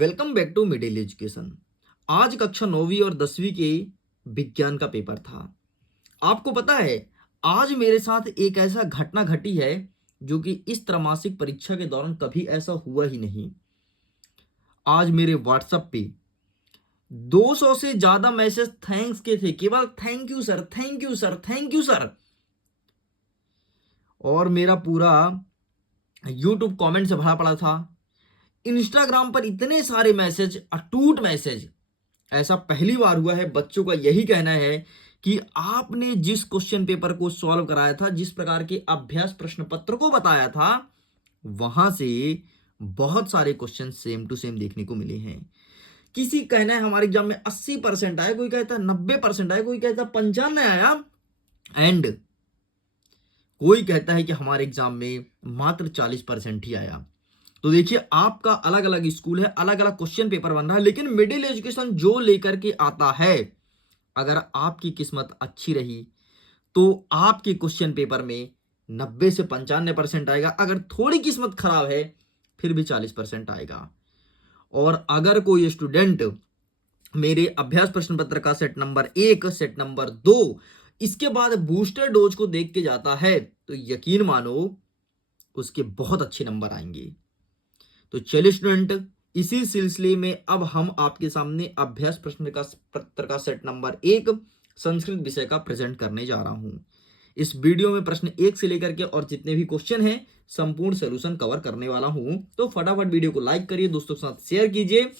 Welcome back to middle education. आज कक्षा 9वीं और 10वीं के विज्ञान का पेपर था। आपको पता है आज मेरे साथ एक ऐसा घटना घटी है जो कि इस त्रैमासिक परीक्षा के दौरान कभी ऐसा हुआ ही नहीं। आज मेरे व्हाट्सएप पे 200 से ज्यादा मैसेज थैंक्स के थे, केवल thank you sir, thank you sir, thank you sir. और मेरा पूरा यूट्यूब कमेंट से भरा पड़ा था। इंस्टाग्राम पर इतने सारे मैसेज, अटूट मैसेज, ऐसा पहली बार हुआ है। बच्चों का यही कहना है कि आपने जिस क्वेश्चन पेपर को सॉल्व कराया था, जिस प्रकार के अभ्यास प्रश्न पत्र को बताया था, वहां से बहुत सारे क्वेश्चन सेम टू सेम देखने को मिले हैं। किसी कहना है हमारे एग्जाम में 80% आया, कोई कहता है 90% आया, कोई कहता है 95 आया, एंड कोई कहता है कि हमारे एग्जाम में मात्र 40% ही आया। तो देखिए, आपका अलग अलग स्कूल है, अलग अलग क्वेश्चन पेपर बन रहा है, लेकिन मिडिल एजुकेशन जो लेकर के आता है, अगर आपकी किस्मत अच्छी रही तो आपके क्वेश्चन पेपर में 90 से 95% आएगा। अगर थोड़ी किस्मत खराब है फिर भी 40% आएगा। और अगर कोई स्टूडेंट मेरे अभ्यास प्रश्न पत्र का सेट नंबर 1, सेट नंबर 2, इसके बाद बूस्टर डोज को देख के जाता है तो यकीन मानो उसके बहुत अच्छे नंबर आएंगे। तो चलिए स्टूडेंट, इसी सिलसिले में अब हम आपके सामने अभ्यास प्रश्न का पत्र का सेट नंबर 1 संस्कृत विषय का प्रेजेंट करने जा रहा हूं। इस वीडियो में प्रश्न 1 से लेकर के और जितने भी क्वेश्चन हैं संपूर्ण सॉल्यूशन कवर करने वाला हूं। तो फटाफट वीडियो को लाइक करिए, दोस्तों के साथ शेयर कीजिए,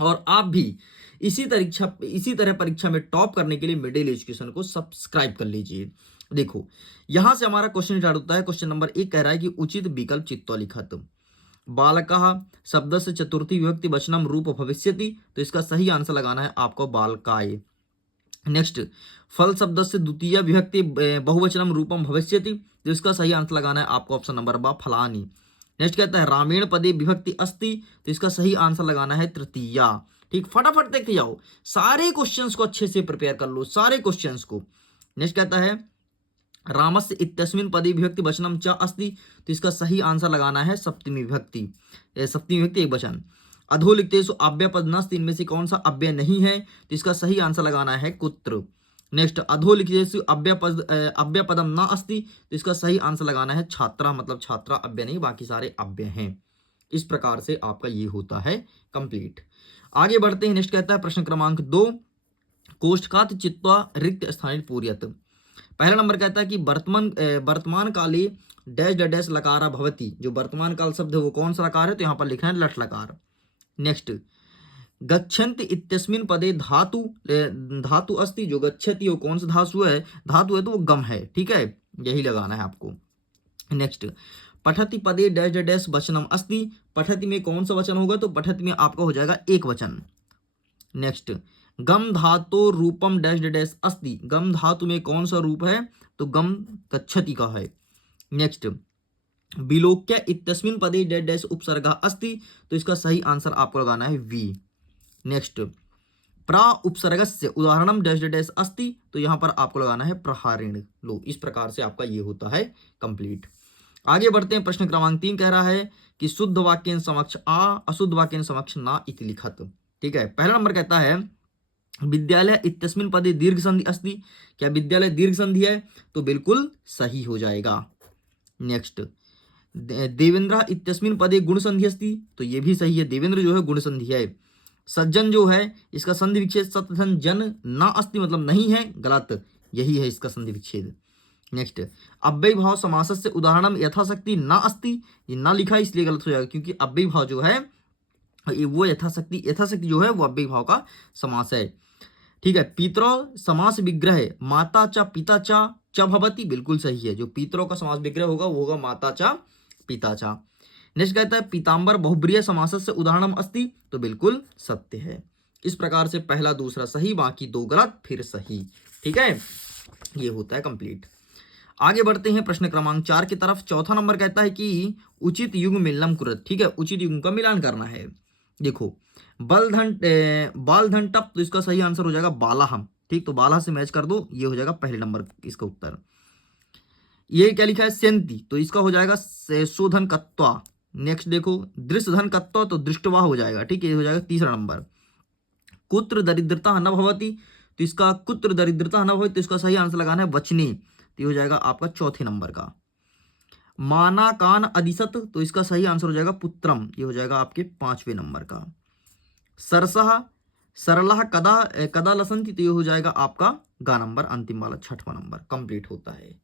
और आप भी इसी तरह परीक्षा में टॉप करने के लिए मिडिल एजुकेशन को सब्सक्राइब कर लीजिए। देखो, यहां से हमारा क्वेश्चन स्टार्ट होता है। क्वेश्चन नंबर 1 कह रहा है कि उचित विकल्प चित्वा लिखत। बालकः शब्द से चतुर्थी विभक्ति वचनम रूप भविष्यति, तो इसका सही आंसर लगाना है आपको बालकाय। नेक्स्ट, फल शब्द से द्वितीय विभक्ति बहुवचनम रूपम भविष्यति, तो इसका सही आंसर लगाना है आपको ऑप्शन नंबर बा फलानी। नेक्स्ट कहता है रामेण पदे विभक्ति अस्ति, तो इसका सही आंसर लगाना है तृतीया। ठीक, फटाफट देखते जाओ, सारे क्वेश्चंस को अच्छे से प्रिपेयर कर लो, सारे क्वेश्चंस को। नेक्स्ट कहता है रामस्य इत्यस्मिन् पदे विभक्ति वचनम च अस्ति, तो इसका सही आंसर लगाना है सप्तमी विभक्ति, एक वचन। अधोलिखितेषु अव्यय पद नस्त, इनमें से कौन सा अव्यय नहीं है, तो इसका सही आंसर लगाना है कुत्र। नेक्स्ट, अधोलिखितेषु अव्यय पदम न अस्ति, तो इसका सही आंसर लगाना है छात्रा, मतलब छात्रा अव्यय नहीं, बाकी सारे अव्यय हैं। इस प्रकार से आपका ये होता है कंप्लीट। आगे बढ़ते हैं। नेक्स्ट कहता है प्रश्न क्रमांक 2, कोष्ठकात् चित्वा रिक्त स्थाने पूरयत। पहला नंबर कहता है कि वर्तमान काले डैश डैश लकारा भवति, जो वर्तमान काल शब्द है वो कौन सा लकार है, तो यहाँ पर लिखना है लट लकार। नेक्स्ट, गच्छन्ति इत्यस्मिन् पदे धातु अस्ति, जो गच्छति वो कौन सा धातु है तो वो गम है। ठीक है, यही लगाना है आपको। नेक्स्ट, पठति पदे डैश डैश वचनम अस्ति, पठति में कौन सा वचन होगा, तो पठति में आपका हो जाएगा एक वचन। नेक्स्ट, गम धातु रूपम डैश डैश अस्ति, गम धातु में कौन सा रूप है, तो गम गच्छति का है। नेक्स्ट, विलोक्य इत्यस्मिन् पदे डैश डैश उपसर्गा अस्ति, तो इसका सही आंसर आपको लगाना है वी। नेक्स्ट, प्रा उपसर्गस्य उदाहरणम डैश डैश अस्ति, तो यहाँ पर आपको लगाना है प्रहारिण। लो, इस प्रकार से आपका ये होता है कंप्लीट। आगे बढ़ते हैं। प्रश्न क्रमांक 3 कह रहा है कि शुद्ध वाक्य समक्ष आ, अशुद्ध वाक्य समक्ष ना इति लिखत। ठीक है, पहला नंबर कहता है विद्यालय इत्यस्मिन् पदे दीर्घ संधि अस्ति, क्या विद्यालय दीर्घ संधि है, तो बिल्कुल सही हो जाएगा। नेक्स्ट, देवेंद्र इत्यस्मिन् पदे गुण संधि अस्ति, तो ये भी सही है, देवेंद्र जो है गुण संधि है। सज्जन जो है इसका संधि विच्छेद सतधन जन ना अस्ति, मतलब नहीं है, गलत, यही है इसका संधि विच्छेद। नेक्स्ट, अव्ययी भाव समास से उदाहरणम यथाशक्ति ना अस्ति, ये ना लिखा है इसलिए गलत हो जाएगा, क्योंकि अव्ययी भाव जो है वो यथाशक्ति जो है वो अव्ययी भाव का समास है। ठीक है, पितरौ समास विग्रह माता च पिता च भवति, बिल्कुल सही है, जो पितरों का समास विग्रह होगा वो होगा माता च पिता च। नेक्स्ट कहता है पीताम्बर बहुब्रीय समास से उदाहरणम अस्ति, तो बिल्कुल सत्य है। इस प्रकार से पहला दूसरा सही, बाकी दो गलत, फिर सही। ठीक है, ये होता है कंप्लीट। आगे बढ़ते हैं प्रश्न क्रमांक 4 की तरफ। चौथा नंबर कहता है कि उचित युग्म मिलनम कुरुत। ठीक है, उचित युग्म का मिलान करना है। देखो, बाल धन टप, तो इसका सही आंसर हो जाएगा बालाहम। ठीक, तो बाला से मैच कर दो, ये हो जाएगा पहले नंबर इसका उत्तर। ये क्या लिखा है सेंती, तो इसका हो जाएगा शोधन कत्वा, नेक्स्ट देखो, दृष्ट धन कत्तो तो दृष्टवा हो जाएगा, ठीक है, ये हो जाएगा तीसरा नंबर। कुत्र दरिद्रता न भवति, तो इसका कुत्र दरिद्रता न भवति, तो इसका सही आंसर लगाना है वचनी, तो ये हो जाएगा आपका चौथे नंबर का। माना कान अधिसत, तो इसका सही आंसर हो जाएगा पुत्रम, ये हो जाएगा आपके 5वें नंबर का। सरसह सरलह कदा कदा लसंती, तो ये हो जाएगा आपका गा नंबर, अंतिम वाला 6वां नंबर कंप्लीट होता है।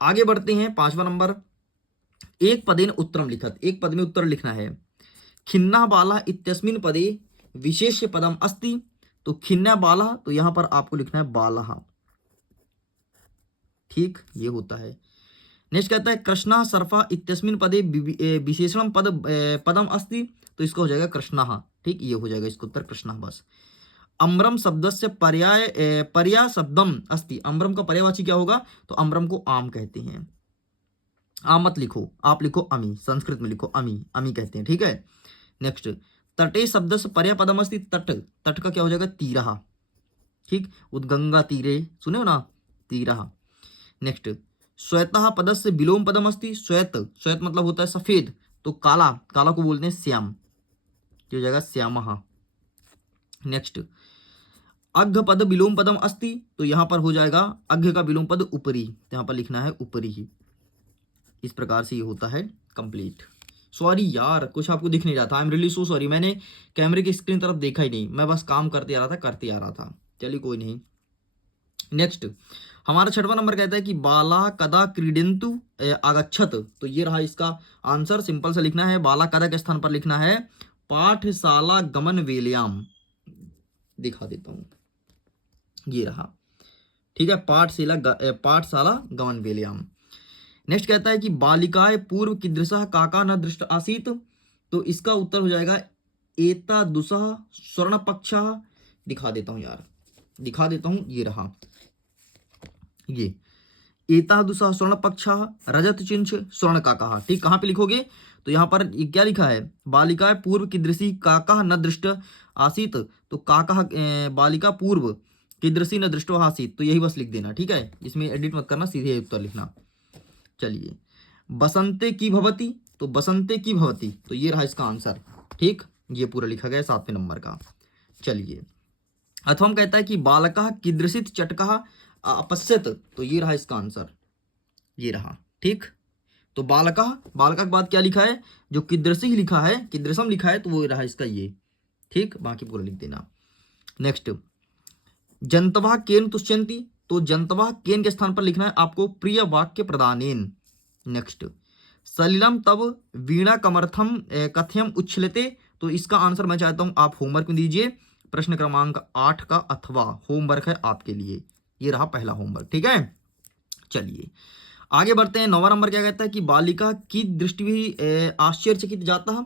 आगे बढ़ते हैं 5वां नंबर। एक पदेन उत्तरम लिखत, एक पद में उत्तर लिखना है। खिन्ना बाला इत्यस्मिन पदे विशेष पदम अस्ति, तो खिन्ना बाला, तो यहां पर आपको लिखना है बाला, ठीक, ये होता है। नेक्स्ट कहता है कृष्णा सर्फा इत्यस्मिन पदे विशेषण पदम अस्ति, तो इसका हो जाएगा कृष्णा, ठीक, ये हो जाएगा इसका उत्तर कृष्णा बस। अम्रम शब्द से पर्याय शब्दम अस्ति, अम्रम का पर्यायवाची क्या होगा, तो अम्रम को आम कहते हैं। आम मत लिखो, आप लिखो अमी, संस्कृत में लिखो अमी, अमी कहते हैं, ठीक है। नेक्स्ट, तटे शब्द से पर्याय पदम अस्ति, तट, तट का क्या हो जाएगा तीरहा, ठीक, उद्गंगा तीरे सुने हो ना, तीरहा। नेक्स्ट, श्वेतः पद से विलोम पदम अस्ति, श्वेत, श्वेत मतलब होता है सफेद, तो काला, काला को बोलते हैं श्याम, हो जाएगा श्यामः। नेक्स्ट, अघ पद विलोम पदम अस्ति, तो यहां पर हो जाएगा अघ का विलोम पद ऊपरी, तो यहां पर लिखना है ऊपरी ही। इस प्रकार से ये होता है कंप्लीट। सॉरी यार, कुछ आपको दिख नहीं रहा था, I am really so sorry, मैंने कैमरे की स्क्रीन तरफ देखा ही नहीं, मैं बस काम करते आ रहा था, चलिए कोई नहीं। नेक्स्ट, हमारा 6वां नंबर कहता है कि बाला कदा क्रीडेंतु आगच्छत, तो ये रहा इसका आंसर, सिंपल से लिखना है, बाला कदा के स्थान पर लिखना है पाठशाला गमन वेलयाम, दिखा देता हूं, ये रहा, ठीक है, पाठशाला गमन वेलयाम। नेक्स्ट कहता है कि बालिकाएं पूर्व कीदृशः काका न दृष्ट आसीत, तो इसका उत्तर हो जाएगा एतादृशः स्वर्ण पक्षः, दिखा देता हूं यार, दिखा देता हूं, ये रहा, ये एतादृशः स्वर्ण पक्षः रजत चिंच स्वर्ण काका, ठीक, कहां पे लिखोगे, तो यहां पर क्या लिखा है, बालिकाएं पूर्व कीदृशी काका न दृष्ट आसीत, तो काका बालिका पूर्व कीदृशी न दृष्टो आसीत, तो यही बस लिख देना, ठीक है, इसमें एडिट मत करना, सीधे उत्तर लिखना। चलिए, बसंते की भवती, तो बसंते की भवती, तो ये रहा इसका आंसर, ठीक, ये पूरा लिखा गया 7वें नंबर का। चलिए, अथवा कहता है कि बालकः कीदृशित चटकः अपश्यत, तो ये रहा इसका आंसर, ये रहा, ठीक, तो बालकः, बालका के बाद क्या लिखा है, जो कीदृशी लिखा है, कीदृशम लिखा है, तो वो रहा इसका ये, ठीक, बाकी पूरा लिख देना। नेक्स्ट, जंतवः केन तुष्यन्ति, तो जंतवः केन के स्थान पर लिखना है आपको प्रिय वाक्य प्रदानेन। नेक्स्ट, सलिलम तब वीणा कमर्थम कथ्यम उच्छलते, तो इसका आंसर मैं चाहता हूं आप होमवर्क में दीजिए, प्रश्न क्रमांक 8 का अथवा होमवर्क है आपके लिए, ये रहा पहला होमवर्क, ठीक है। चलिए आगे बढ़ते हैं। 9वां नंबर क्या कहता है कि बालिका की दृष्टि भी आश्चर्यचकित जाता,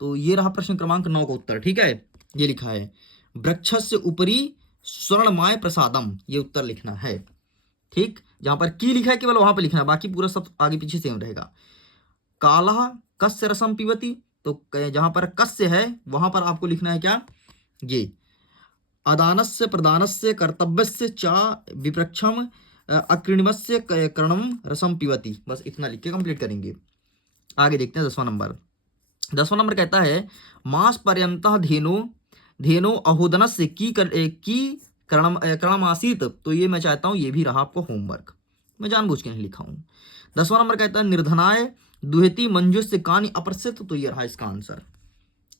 तो ये रहा प्रश्न क्रमांक 9 का उत्तर, ठीक है, ये लिखा है वृक्षस्य उपरी स्वर्णमय प्रसादम, ये उत्तर लिखना है, ठीक, जहां पर की लिखा है केवल वहां पर लिखना, बाकी पूरा सब आगे पीछे सेम रहेगा। काला कस्य रसम पीवती, तो जहां पर कस्य है वहां पर आपको लिखना है क्या, ये अदानस्य प्रदानस्य कर्तव्यस्य चा विप्रक्षम अकृणिमस्य कर्णम रसम पीवती, बस इतना लिख के कंप्लीट करेंगे। आगे देखते हैं 10वां नंबर। 10वां नंबर कहता है मास पर्यंतः धेनो अहोदनस्य की करणमासीत, तो ये मैं चाहता हूं ये भी रहा आपको होमवर्क, मैं जानबूझ के नहीं लिखा हूं। 10वां नंबर कहता है निर्धनाय दुहेती मंजुष्य कान अप्रसित, तो ये रहा इसका आंसर,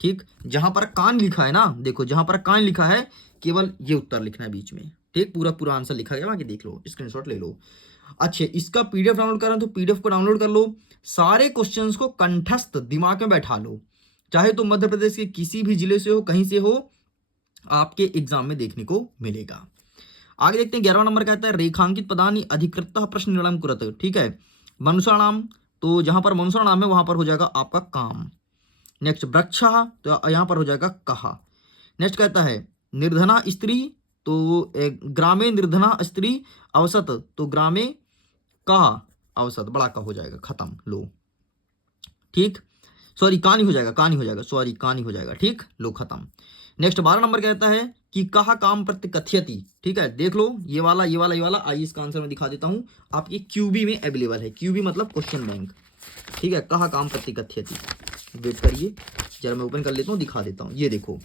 ठीक, जहां पर कान लिखा है ना, देखो जहां पर कान लिखा है केवल ये उत्तर लिखना है बीच में, ठीक, पूरा पूरा आंसर लिखा गया, बाकी देख लो, स्क्रीनशॉट ले लो। अच्छा, इसका पीडीएफ डाउनलोड करें तो पीडीएफ को डाउनलोड कर लो, सारे क्वेश्चंस को कंठस्थ दिमाग में बैठा लो, चाहे तो मध्य प्रदेश के किसी भी जिले से हो, कहीं से हो, आपके एग्जाम में देखने को मिलेगा। आगे देखते हैं 11वां नंबर कहता है रेखांकित पदानि अधिकृतः प्रश्न निर्णय कुरत, ठीक है, मनुष्याणाम, तो जहां पर मनुष्याणाम है वहां पर हो जाएगा आपका काम। नेक्स्ट, वृक्ष, तो यहां पर हो जाएगा कहा। नेक्स्ट कहता है निर्धना स्त्री, तो ग्रामे निर्धना स्त्री अवसत, तो ग्रामे कहा अवसत, बड़ा का हो जाएगा, खत्म, लो, ठीक, सॉरी कानी हो जाएगा, सॉरी कानी हो जाएगा, ठीक, लो, खत्म। नेक्स्ट 12 नंबर कहता है कि कहा काम प्रति कथ्यति, ठीक है, देख लो ये वाला, आइए इसका आंसर मैं दिखा देता हूं, आपकी क्यूबी में अवेलेबल है, क्यूबी मतलब क्वेश्चन बैंक, ठीक है, कहा काम प्रति कथ्यति, वेट करिए जरा मैं ओपन कर लेता हूँ, दिखा देता हूँ। ये देखो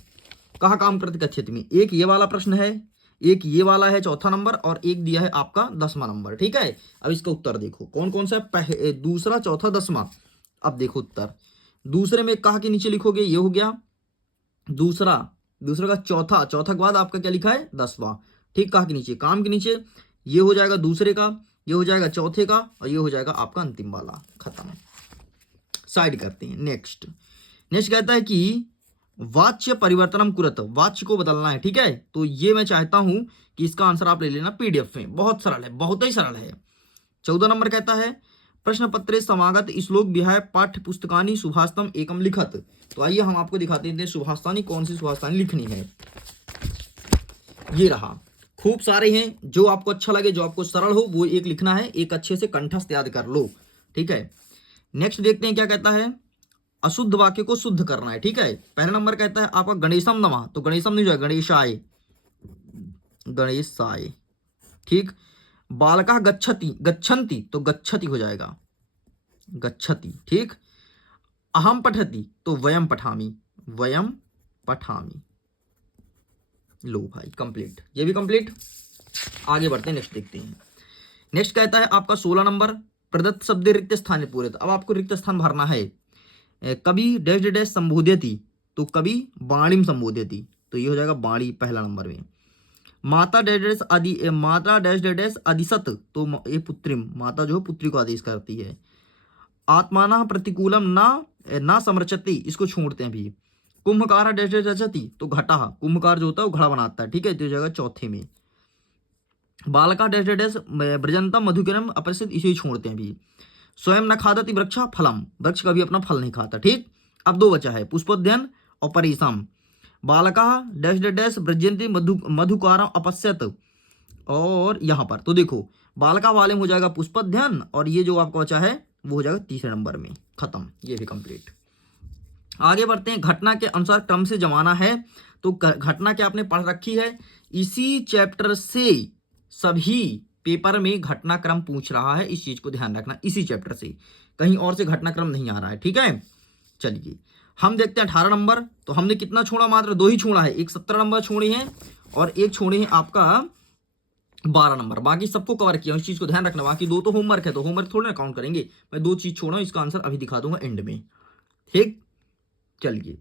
कहा काम प्रति कथ्यति में एक ये वाला प्रश्न है, एक ये वाला है चौथा नंबर, और एक दिया है आपका 10वां नंबर। ठीक है, अब इसका उत्तर देखो कौन कौन सा है, दूसरा, चौथा, 10वां। अब देखो उत्तर, दूसरे में कहा के नीचे लिखोगे, ये हो गया दूसरा, दूसरे का चौथा, चौथा के बाद आपका क्या लिखा है 10वां। ठीक, कहा के नीचे, काम के नीचे, ये हो जाएगा दूसरे का, ये हो जाएगा चौथे का, और ये हो जाएगा आपका अंतिम वाला। खत्म, साइड करते हैं। नेक्स्ट कहता है कि वाच्य परिवर्तनम कुरत, वाच्य को बदलना है। ठीक है, तो ये मैं चाहता हूं कि इसका आंसर आप ले लेना पीडीएफ में, बहुत सरल है, बहुत ही सरल है। 14 नंबर कहता है प्रश्न पत्रे समागत श्लोक विहाय पाठ्य पुस्तकानी सुभाषतम एकम लिखत। तो आइए हम आपको दिखाते हैं सुभाषतानी, कौन सी सुभाषतानी लिखनी है। ये रहा, खूब सारे हैं, जो आपको अच्छा लगे, जो आपको सरल हो वो एक लिखना है, एक अच्छे से कंठस्थ याद कर लो। ठीक है, नेक्स्ट देखते हैं क्या कहता है, अशुद्ध वाक्य को शुद्ध करना है। ठीक है, पहला नंबर कहता है आपका गणेशम नमः, तो गणेशम नहीं जाएगा, गणेशाय, गणेशाय। ठीक, बालका गच्छति, गच्छन्ति, तो गच्छति हो जाएगा, गच्छति। ठीक, अहम पठति, तो वयम पठामि, वयम पठामि। लो भाई कंप्लीट, ये भी कंप्लीट। आगे बढ़ते हैं, नेक्स्ट देखते हैं। नेक्स्ट कहता है आपका 16 नंबर, प्रदत्त शब्द रिक्त स्थान पूरित। अब आपको रिक्त स्थान भरना है। कवि डैश डैश संबोध्यति, तो कवि वाणीम संबोध्यति, तो ये हो जाएगा वाणी पहला नंबर में। माता डैश डैश आदि, माता डैश डैश अधिसत, तो ये पुत्रिम, माता जो है पुत्री को आदेश करती है। आत्माना प्रतिकूलम ना समरचति, इसको छोड़ते हैं अभी। कुंभकार डैश डैश रचति, तो घटा, कुंभकार जो होता है वो घड़ा बनाता है। ठीक है, तो जाएगा चौथे में। बालका डैश डैश ब्रजंतम मधुकरम अपरिचित, इसे छोड़ते हैं अभी। स्वयं न खादति वृक्षा फलम, वृक्ष कभी अपना फल नहीं खाता। ठीक, अब दो बचा है, पुष्पोद्यान और परिसम। बालका डैश डैश ब्रजंती मधुकारम अपश्यत, और यहाँ पर तो देखो बालका वाले में हो जाएगा पुष्पोद्यान, और ये जो आपका बचा है वो हो जाएगा तीसरे नंबर में। खत्म, ये भी कंप्लीट। आगे बढ़ते हैं, घटना के अनुसार क्रम से जमाना है। तो घटना क्या आपने पढ़ रखी है, इसी चैप्टर से सभी पेपर में घटनाक्रम पूछ रहा है, इस चीज को ध्यान रखना, इसी चैप्टर से, कहीं और से घटनाक्रम नहीं आ रहा है। ठीक है, चलिए हम देखते हैं 18 नंबर। तो हमने कितना छोड़ा, मात्र 2 ही छोड़ा है, एक 17 नंबर छोड़े हैं और एक छोड़े हैं आपका 12 नंबर, बाकी सबको कवर किया, इस चीज को ध्यान रखना। बाकी 2 तो होमवर्क है, तो होमवर्क थोड़ा ना काउंट करेंगे, मैं 2 चीज छोड़ा, इसका आंसर अभी दिखा दूंगा एंड में। ठीक, चलिए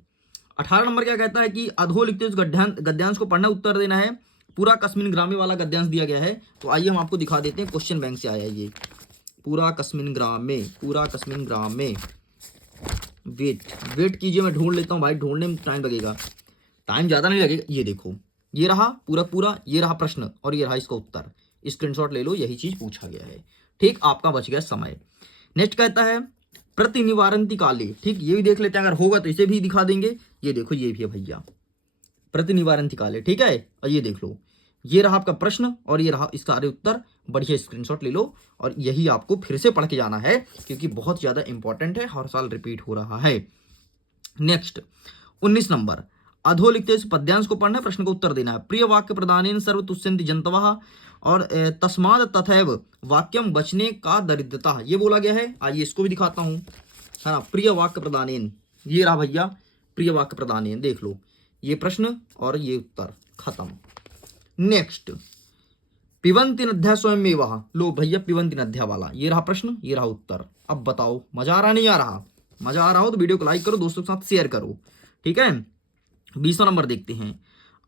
18 नंबर क्या कहता है कि अधोलिखित गद्यांश को पढ़ना, उत्तर देना है। पूरा कस्मिन ग्रामे वाला गद्यांश दिया गया है, तो आइए हम आपको दिखा देते हैं, क्वेश्चन बैंक से आया ये। पूरा कस्मिन ग्राम में, पूरा कस्मिन ग्राम में, वेट कीजिए, मैं ढूंढ लेता हूँ भाई, ढूंढने में टाइम लगेगा, टाइम ज़्यादा नहीं लगेगा। ये देखो, ये रहा पूरा, ये रहा प्रश्न और ये रहा इसका उत्तर, स्क्रीनशॉट ले लो, यही चीज़ पूछा गया है। ठीक, आपका बच गया समय। नेक्स्ट कहता है प्रतिनिवारंती काले। ठीक, ये भी देख लेते हैं, अगर होगा तो इसे भी दिखा देंगे। ये देखो, ये भी है भैया प्रतिनिवारंती काले। ठीक है, और ये देख लो, ये रहा आपका प्रश्न और ये रहा इसका सारे उत्तर। बढ़िया स्क्रीनशॉट ले लो, और यही आपको फिर से पढ़ के जाना है, क्योंकि बहुत ज़्यादा इंपॉर्टेंट है, हर साल रिपीट हो रहा है। नेक्स्ट 19 नंबर, अधोलिखित पद्यांश को पढ़ना है, प्रश्न को उत्तर देना है। प्रिय वाक्य प्रदानेन सर्व तुष्यन्ति जंतवः, और तस्माद तथैव वाक्यम बचने का दरिद्रता, ये बोला गया है। आइए इसको भी दिखाता हूँ, है ना। प्रिय वाक्य प्रदानेन, ये रहा भैया प्रिय वाक्य प्रदानेन, देख लो, ये प्रश्न और ये उत्तर। खत्म। नेक्स्ट, पिबन्ति नद्यः स्वयमेव, लो भैया पिबन्ति नद्यः वाला, ये रहा प्रश्न, ये रहा उत्तर। अब बताओ मजा आ रहा नहीं आ रहा? मजा आ रहा हो तो वीडियो को लाइक करो, दोस्तों के साथ शेयर करो। ठीक है, 20वां नंबर देखते हैं।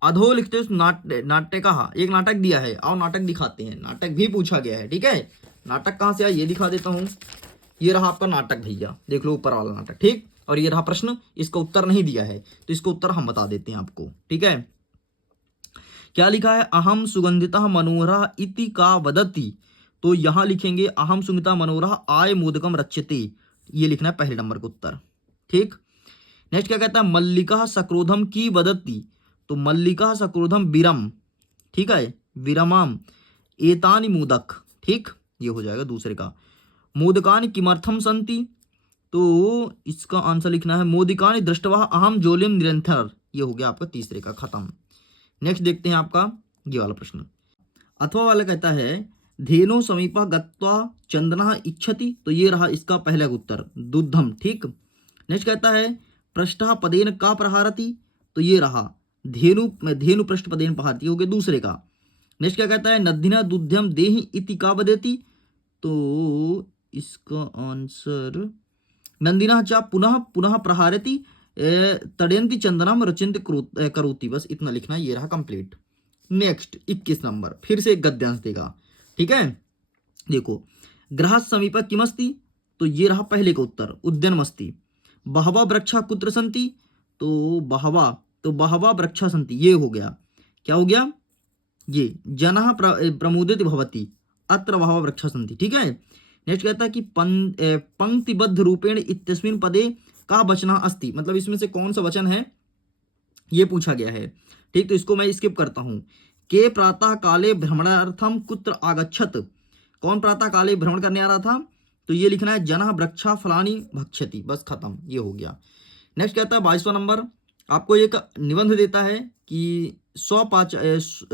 अधोलिखित नाट्य का एक नाटक दिया है, और नाटक दिखाते हैं, नाटक भी पूछा गया है। ठीक है, नाटक कहाँ से आया ये दिखा देता हूँ। ये रहा आपका नाटक भैया, देख लो ऊपर वाला नाटक। ठीक, और ये रहा प्रश्न, इसका उत्तर नहीं दिया है, तो इसका उत्तर हम बता देते हैं आपको। ठीक है, क्या लिखा है, अहम सुगंधितः मनोहरः इति का वदति, तो यहां लिखेंगे अहम सुगंधितः मनोहरः आय मोदकम रच्यते, ये लिखना है पहले नंबर का उत्तर। ठीक, नेक्स्ट क्या कहता है, मल्लिका सक्रोधम की वदति, तो मल्लिका सक्रोधम विरम। ठीक है, विरमाम एतानि मोदक। ठीक, ये हो जाएगा दूसरे का। मोदकानि किमर्थम संति, तो इसका आंसर लिखना है मोदिकानि दृष्टवा अहम जोलिम निरंतर, ये हो गया आपका तीसरे का। खत्म। नेक्स्ट देखते हैं आपका ये वाला प्रश्न। अथवा वाला कहता है धेनो समीपा गत्वा चंदना इच्छति, तो ये रहा इसका पहला उत्तर दुग्धम। ठीक, नेक्स्ट कहता है पृष्ठा पदेन का प्रहारति, तो ये रहा धेनु धेनु पृष्ठ पदेन प्रहारति हो गया दूसरे का। नेक्स्ट क्या कहता है नद्धिना दुग्धम देहि इति का वदेति, तो इसका आंसर नंदिना चा पुनः पुनः प्रहारति तड़यंती चंदनम रचिंत करोति, बस इतना लिखना, ये रहा कंप्लीट। नेक्स्ट 21 नंबर, फिर से एक गद्यांश देगा। ठीक है, देखो ग्रह समीप किमस्ति, तो ये रहा पहले का उत्तर उद्यानमस्ति। बहवा वृक्षा कुत्र सन्ति, तो बहवा वृक्षा सन्ति, ये हो गया, क्या हो गया, ये जनः प्रमुदित भवति अत्र बहवः वृक्षाः सन्ति। ठीक है, नेक्स्ट कहता है कि पंक्तिबद्ध रूपेण इत्यस्मिन् पदे का वचनः अस्ति, मतलब इसमें से कौन सा वचन है ये पूछा गया है। ठीक, तो इसको मैं स्किप करता हूं। के प्रातः काले भ्रमणार्थम कुत्र आगच्छत, कौन प्रातः काले भ्रमण करने आ रहा था, तो ये लिखना है जनः वृक्षा फलानि भक्षति, बस खत्म, ये हो गया। नेक्स्ट कहता है 22वां नंबर, आपको एक निबंध देता है कि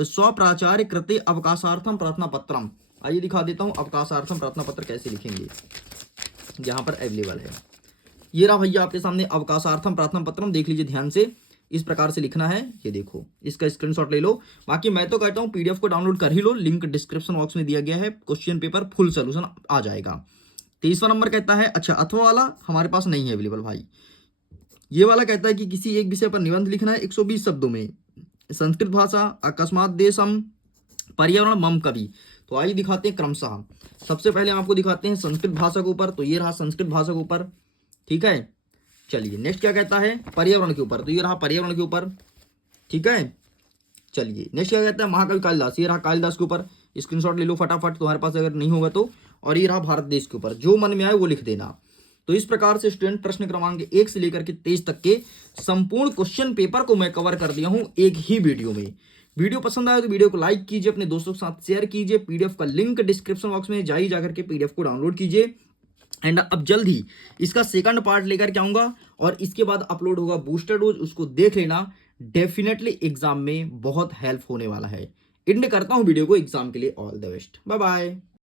स्वप्राचार्य कृते अवकाशार्थम प्रार्थना पत्रम। आइए दिखा देता हूं अवकाशार्थम प्रार्थना पत्र कैसे लिखेंगे, यहाँ पर अवेलेबल है। ये रहा भैया आपके सामने अवकाशार्थम प्रार्थना पत्रम, देख लीजिए ध्यान से, इस प्रकार से लिखना है। ये देखो, इसका स्क्रीनशॉट ले लो। बाकी मैं तो कहता हूँ पीडीएफ को डाउनलोड कर ही लो, लिंक डिस्क्रिप्शन बॉक्स में दिया गया है, क्वेश्चन पेपर फुल सोल्यूशन आ जाएगा। 23वां नंबर कहता है, अच्छा अथवा वाला हमारे पास नहीं है अवेलेबल भाई। ये वाला कहता है कि किसी एक विषय पर निबंध लिखना है 120 शब्दों में, संस्कृत भाषा अकस्मात देशम पर्यावरण मम कवि। तो आइए दिखाते हैं क्रमशः। सबसे पहले आपको दिखाते हैं संस्कृत भाषा के ऊपर, तो ये रहा संस्कृत भाषा के ऊपर। ठीक है, चलिए नेक्स्ट क्या कहता है पर्यावरण के ऊपर, तो ये रहा पर्यावरण के ऊपर। ठीक है, चलिए नेक्स्ट क्या कहता है महाकवि कालिदास, ये रहा कालिदास के ऊपर, स्क्रीनशॉट ले लो फटाफट तुम्हारे पास अगर नहीं होगा तो। और ये रहा भारत देश के ऊपर, जो मन में आए वो लिख देना। तो इस प्रकार से स्टूडेंट प्रश्न क्रमांक 1 से लेकर के 23 तक के संपूर्ण क्वेश्चन पेपर को मैं कवर कर दिया हूं एक ही वीडियो में। वीडियो पसंद आया तो वीडियो को लाइक कीजिए, अपने दोस्तों के साथ शेयर कीजिए, पीडीएफ का लिंक डिस्क्रिप्शन बॉक्स में जाइए, जाकर के पीडीएफ को डाउनलोड कीजिए। एंड अब जल्द ही इसका सेकंड पार्ट लेकर के आऊंगा और इसके बाद अपलोड होगा बूस्टर डोज, उसको देख लेना, डेफिनेटली एग्जाम में बहुत हेल्प होने वाला है। एंड करता हूं वीडियो को एग्जाम के लिए। All the best, bye bye.